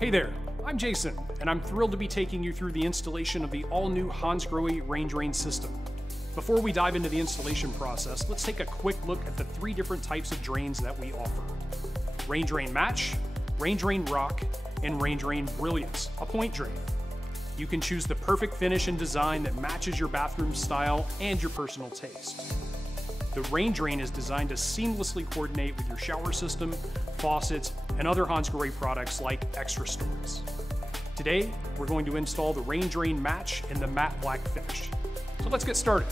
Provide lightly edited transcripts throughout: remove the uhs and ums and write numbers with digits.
Hey there, I'm Jason, and I'm thrilled to be taking you through the installation of the all-new hansgrohe RainDrain system. Before we dive into the installation process, let's take a quick look at the three different types of drains that we offer. RainDrain Match, RainDrain Rock, and RainDrain Brilliance, a point drain. You can choose the perfect finish and design that matches your bathroom style and your personal taste. The RainDrain is designed to seamlessly coordinate with your shower system, faucets, and other hansgrohe products like xTWOstores. Today, we're going to install the RainDrain Match in the matte black finish. So let's get started.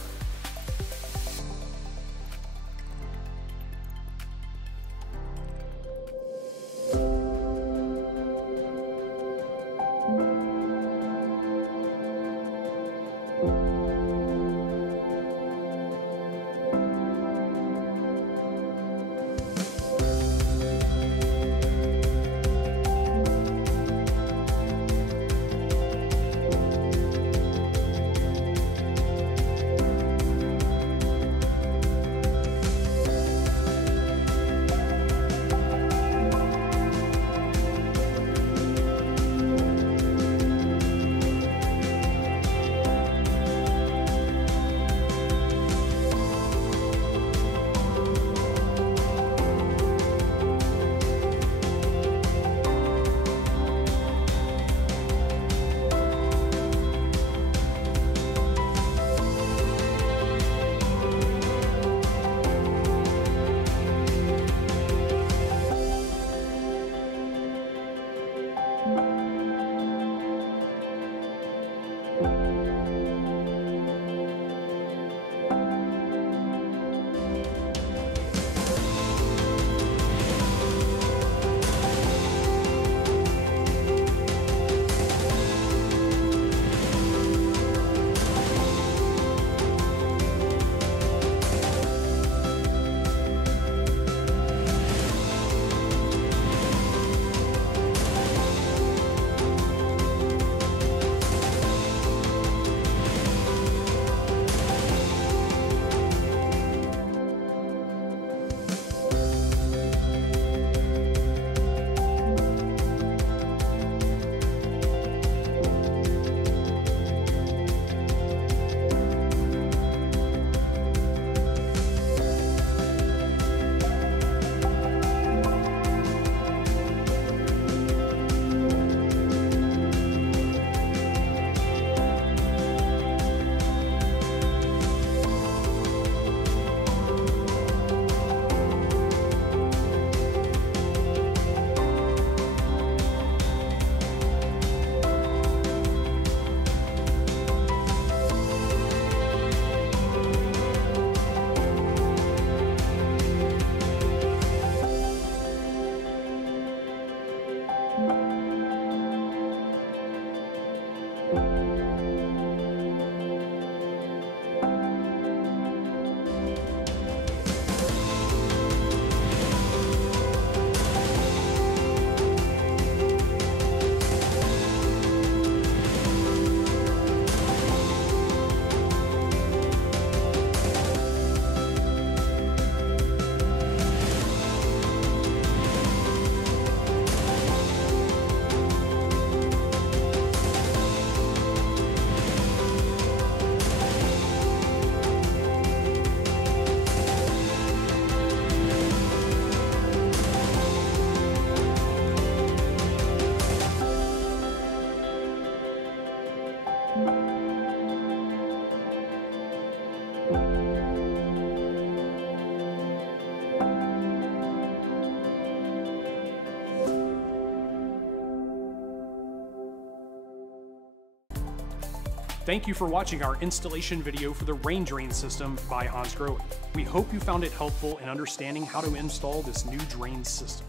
Thank you for watching our installation video for the RainDrain system by Hansgrohe. We hope you found it helpful in understanding how to install this new drain system.